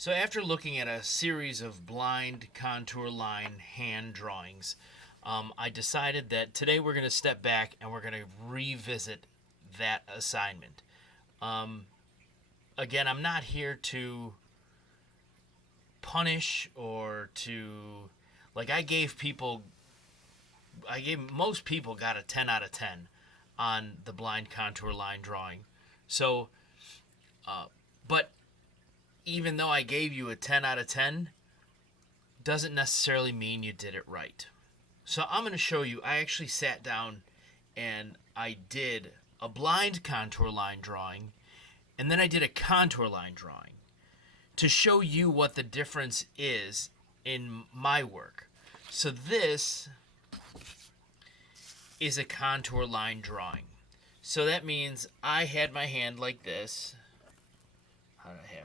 So after looking at a series of blind contour line hand drawings, I decided that today we're going to step back and we're going to revisit that assignment. Again, I'm not here to punish or to, like, most people got a 10 out of 10 on the blind contour line drawing. So, but even though I gave you a 10 out of 10, doesn't necessarily mean you did it right. So I'm going to show you, I actually sat down and I did a blind contour line drawing, and then I did a contour line drawing to show you what the difference is in my work. So this is a contour line drawing. So that means I had my hand like this. How did I have it?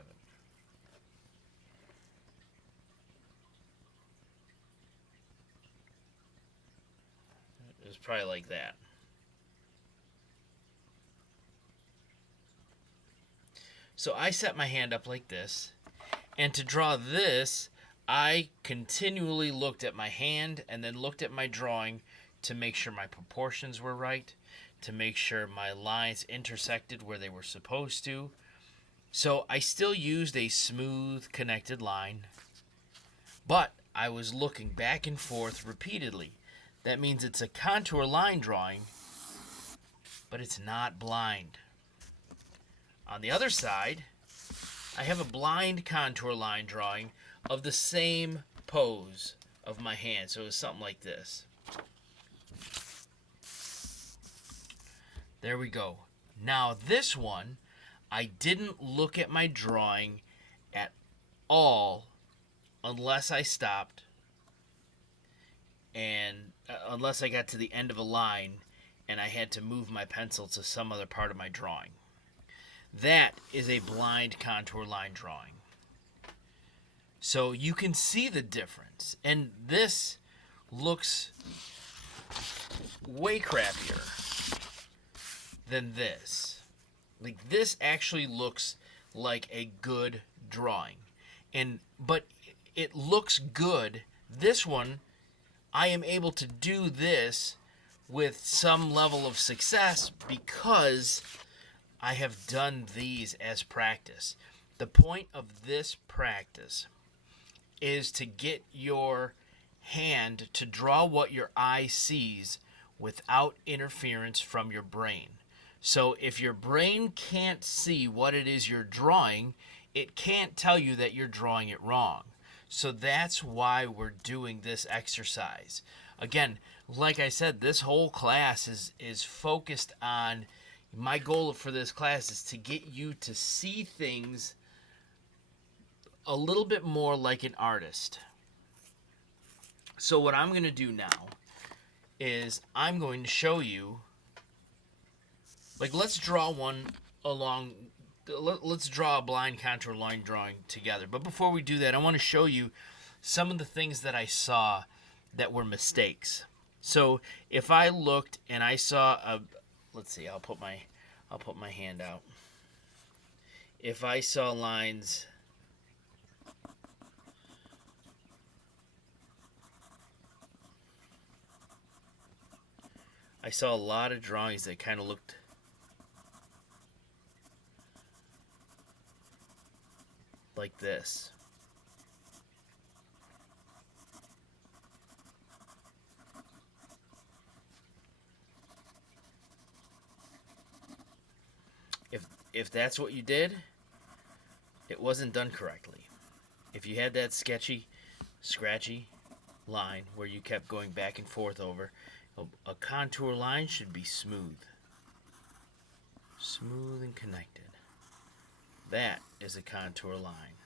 It was probably like that. So I set my hand up like this, and to draw this, I continually looked at my hand and then looked at my drawing to make sure my proportions were right, to make sure my lines intersected where they were supposed to. So I still used a smooth connected line, but I was looking back and forth repeatedly. That means it's a contour line drawing, but it's not blind. On the other side, I have a blind contour line drawing of the same pose of my hand. So it's something like this. There we go. Now this one, I didn't look at my drawing at all unless I stopped and unless I got to the end of a line and I had to move my pencil to some other part of my drawing. That is a blind contour line drawing. So you can see the difference. And this looks way crappier than this. Like, this actually looks like a good drawing. But it looks good. This one, I am able to do this with some level of success because I have done these as practice. The point of this practice is to get your hand to draw what your eye sees without interference from your brain. So if your brain can't see what it is you're drawing, it can't tell you that you're drawing it wrong. So that's why we're doing this exercise. Again, like I said, this whole class is focused on, my goal for this class is to get you to see things a little bit more like an artist. So what I'm going to do now is I'm going to show you, like, let's draw one along, let's draw a blind contour line drawing together. But before we do that, I want to show you some of the things that I saw that were mistakes. So if I looked and I saw a, let's see, I'll put my hand out. If I saw lines, I saw a lot of drawings that kind of looked like this. If that's what you did, it wasn't done correctly. If you had that sketchy, scratchy line where you kept going back and forth over, a contour line should be smooth. Smooth and connected. That is a contour line.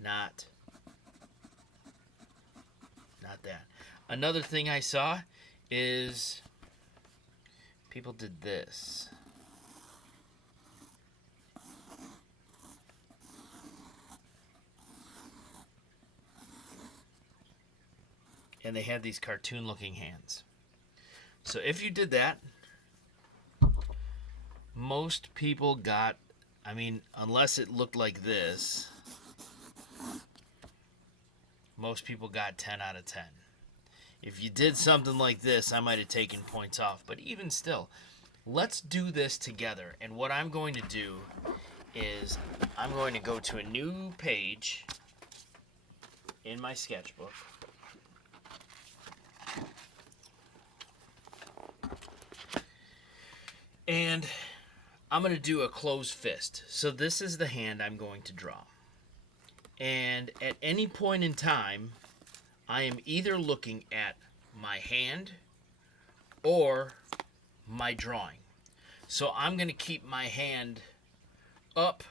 Not that. Another thing I saw is people did this. And they had these cartoon looking hands. So if you did that, most people got I mean, unless it looked like this, most people got 10 out of 10. If you did something like this, I might have taken points off. But even still, let's do this together. And what I'm going to do is I'm going to go to a new page in my sketchbook. And I'm going to do a closed fist. So this is the hand I'm going to draw. And at any point in time, I am either looking at my hand or my drawing. So I'm going to keep my hand up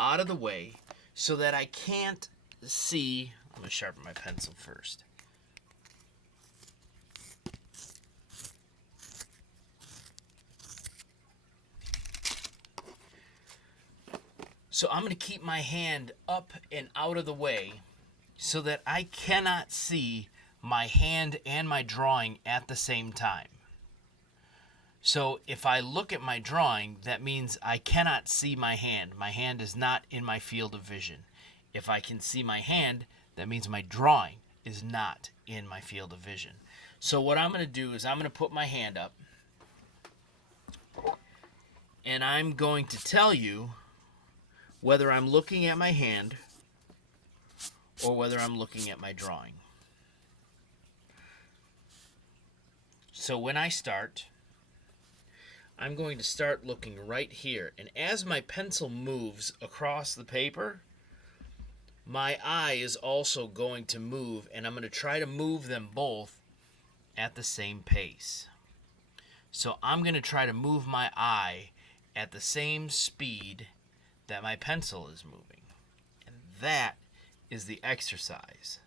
out of the way so that I can't see. I'm going to sharpen my pencil first. So I'm going to keep my hand up and out of the way so that I cannot see my hand and my drawing at the same time. So if I look at my drawing, that means I cannot see my hand. My hand is not in my field of vision. If I can see my hand, that means my drawing is not in my field of vision. So what I'm going to do is I'm going to put my hand up, and I'm going to tell you whether I'm looking at my hand or whether I'm looking at my drawing. So when I start, I'm going to start looking right here. And as my pencil moves across the paper, my eye is also going to move, and I'm going to try to move them both at the same pace. So I'm going to try to move my eye at the same speed that my pencil is moving. And that is the exercise.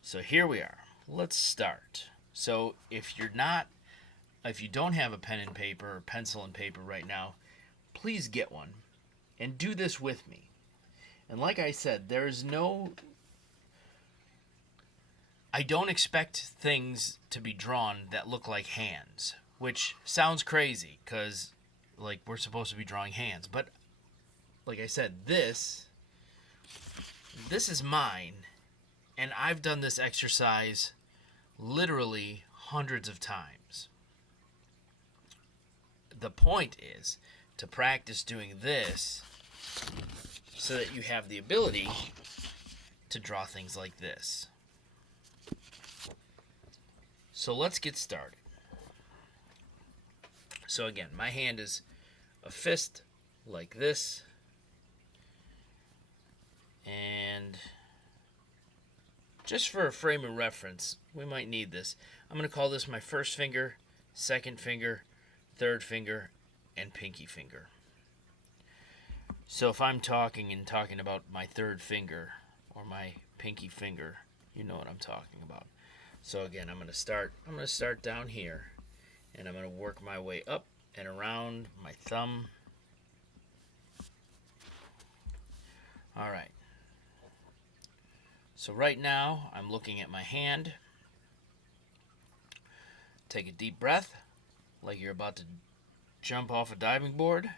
So here we are. Let's start. So if you don't have a pen and paper or pencil and paper right now, please get one and do this with me. And like I said, I don't expect things to be drawn that look like hands, which sounds crazy because like we're supposed to be drawing hands. But like I said, this is mine, and I've done this exercise literally hundreds of times. The point is to practice doing this so that you have the ability to draw things like this. So let's get started. So again, my hand is a fist like this. And just for a frame of reference, we might need this. I'm going to call this my first finger, second finger, third finger, and pinky finger. So if I'm talking about my third finger or my pinky finger, you know what I'm talking about. So again, I'm going to start down here, and I'm going to work my way up and around my thumb. All right. So right now, I'm looking at my hand. Take a deep breath, like you're about to jump off a diving board.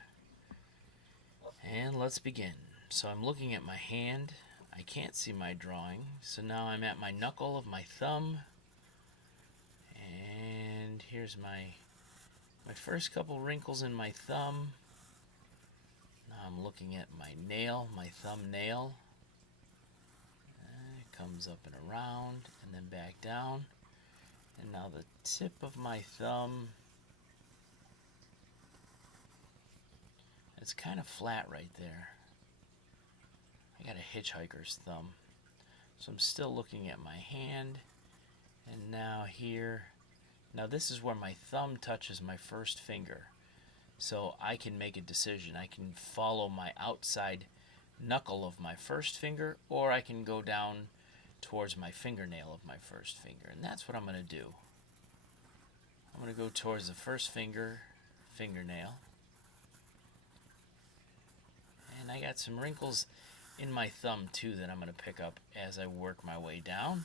And let's begin. So I'm looking at my hand. I can't see my drawing. So now I'm at my knuckle of my thumb. And here's my first couple wrinkles in my thumb. Now I'm looking at my nail, my thumbnail. It comes up and around and then back down. And now the tip of my thumb. It's kind of flat right there. I got a hitchhiker's thumb. So I'm still looking at my hand. And now here. Now this is where my thumb touches my first finger. So I can make a decision. I can follow my outside knuckle of my first finger, or I can go down towards my fingernail of my first finger. And that's what I'm going to do. I'm going to go towards the first fingernail. And I got some wrinkles in my thumb too that I'm going to pick up as I work my way down.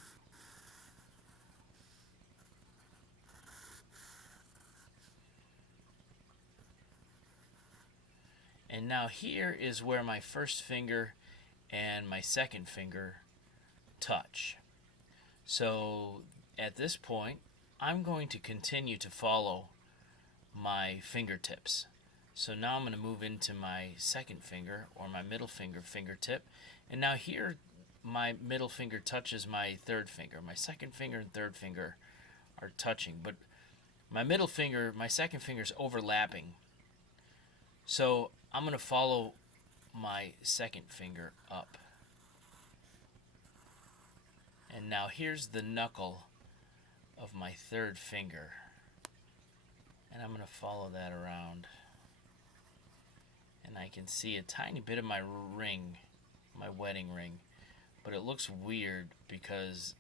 And And now here is where my first finger and my second finger touch. So at this point, I'm going to continue to follow my fingertips. So now I'm going to move into my second finger, or my middle finger fingertip. And now here, my middle finger touches my third finger. My second finger and third finger are touching, but my middle finger, my second finger is overlapping. So I'm going to follow my second finger up. And now here's the knuckle of my third finger. And I'm going to follow that around. And I can see a tiny bit of my ring, my wedding ring. But it looks weird because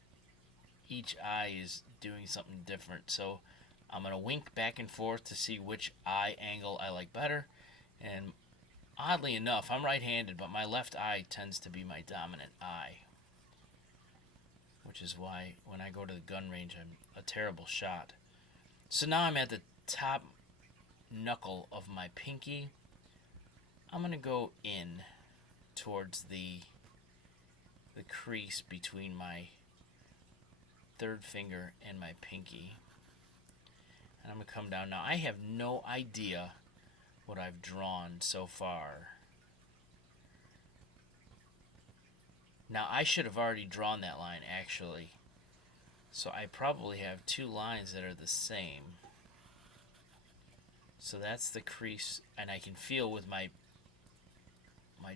each eye is doing something different. So I'm going to wink back and forth to see which eye angle I like better. And oddly enough, I'm right-handed, but my left eye tends to be my dominant eye. Which is why when I go to the gun range, I'm a terrible shot. So now I'm at the top knuckle of my pinky. I'm going to go in towards the crease between my third finger and my pinky. And I'm going to come down. Now, I have no idea what I've drawn so far. Now, I should have already drawn that line, actually. So I probably have two lines that are the same. So that's the crease, and I can feel with my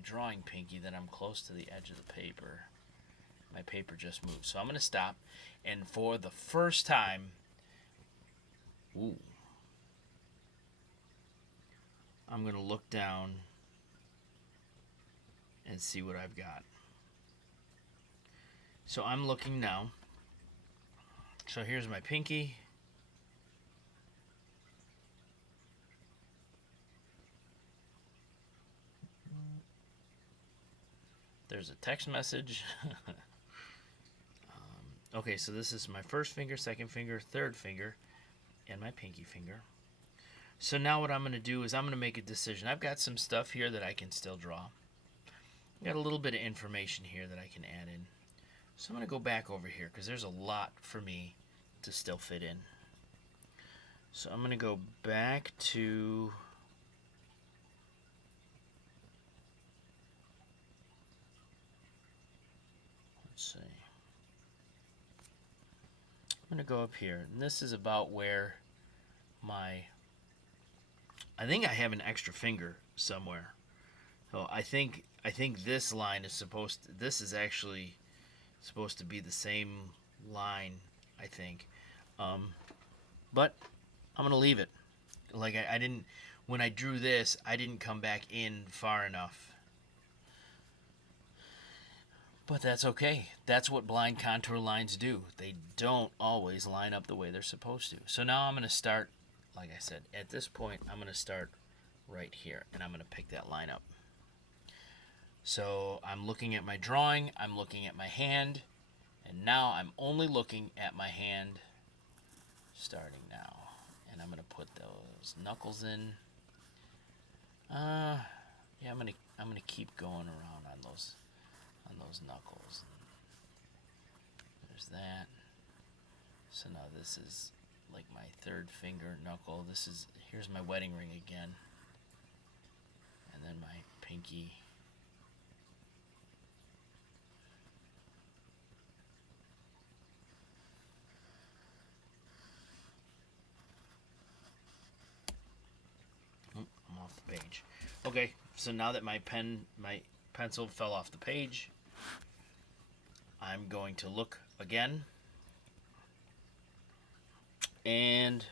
drawing pinky that I'm close to the edge of the paper. My paper just moved. So I'm going to stop, and for the first time, I'm going to look down and see what I've got. So I'm looking now. So here's my pinky. There's a text message. Okay, so this is my first finger, second finger, third finger, and my pinky finger. So now what I'm going to do is I'm going to make a decision. I've got some stuff here that I can still draw. I've got a little bit of information here that I can add in. So I'm going to go back over here because there's a lot for me to still fit in. So I'm going to go back to... Let's see. I'm going to go up here, and this is about where my... I think I have an extra finger somewhere. So I think this line is supposed to... This is actually supposed to be the same line, I think. But I'm going to leave it. Like, I didn't... When I drew this, I didn't come back in far enough. But that's okay. That's what blind contour lines do. They don't always line up the way they're supposed to. So now I'm going to start, like I said, at this point, I'm going to start right here, and I'm going to pick that line up. So I'm looking at my drawing, I'm looking at my hand, and now I'm only looking at my hand starting now. And I'm going to put those knuckles in. Yeah, I'm going to keep going around on those knuckles. There's that. So now this is like my third finger knuckle. Here's my wedding ring again. And then my pinky. I'm off the page. Okay, so now that my pencil fell off the page, I'm going to look again, and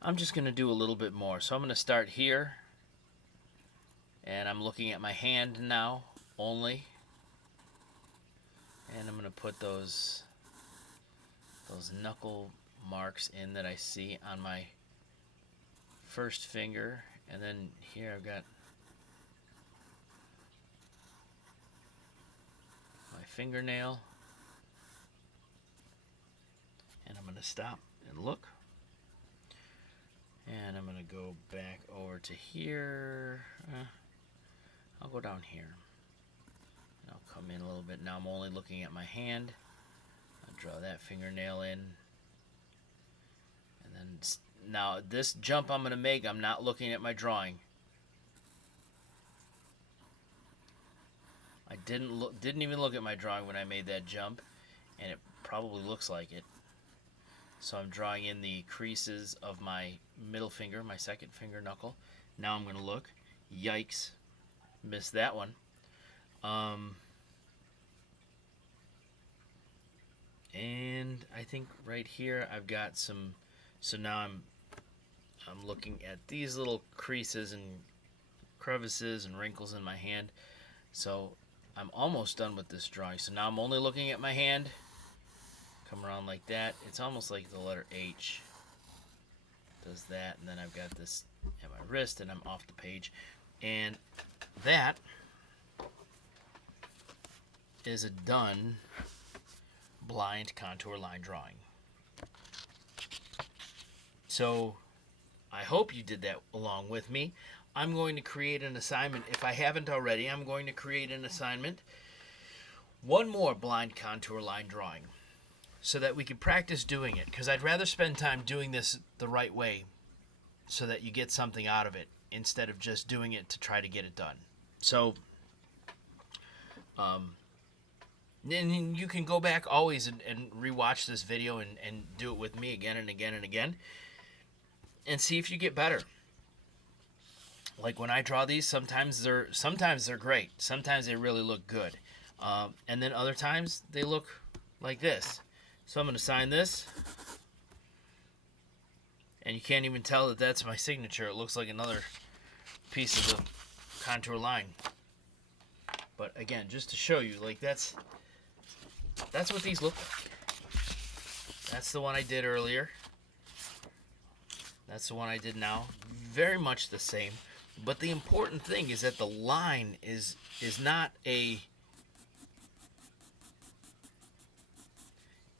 I'm just going to do a little bit more. So I'm going to start here, and I'm looking at my hand now only, and I'm going to put those knuckle marks in that I see on my first finger, and then here I've got my fingernail, and I'm going to stop and look, and I'm going to go back over to here. go down here. And I'll come in a little bit. Now I'm only looking at my hand. I'll draw that fingernail in. And then now this jump I'm going to make, I'm not looking at my drawing. I didn't even look at my drawing when I made that jump, and it probably looks like it. So I'm drawing in the creases of my middle finger, my second finger knuckle. Now I'm going to look. Yikes. Missed that one. And I think right here I've got some, so now I'm looking at these little creases and crevices and wrinkles in my hand. So I'm almost done with this drawing. So now I'm only looking at my hand. Come around like that. It's almost like the letter H does that, and then I've got this at my wrist, and I'm off the page. And that is a done blind contour line drawing. So I hope you did that along with me. I'm going to create an assignment. If I haven't already, I'm going to create an assignment. One more blind contour line drawing, so that we can practice doing it, because I'd rather spend time doing this the right way so that you get something out of it instead of just doing it to try to get it done. So then you can go back always and rewatch this video and do it with me again and again and again and see if you get better. Like when I draw these, sometimes they're great. Sometimes they really look good. And then other times they look like this. So I'm going to sign this, and you can't even tell that that's my signature. It looks like another piece of the contour line. But again, just to show you, like that's what these look like. That's the one I did earlier. That's the one I did now. Very much the same. But the important thing is that the line is not a...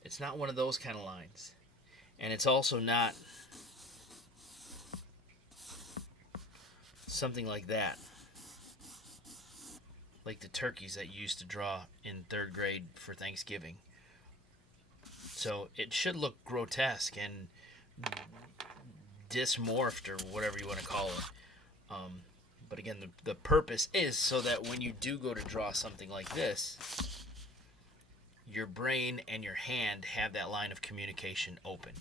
It's not one of those kind of lines. And it's also not something like that. Like the turkeys that you used to draw in 3rd grade for Thanksgiving. So it should look grotesque and dysmorphed, or whatever you want to call it. But again, the purpose is so that when you do go to draw something like this, your brain and your hand have that line of communication open.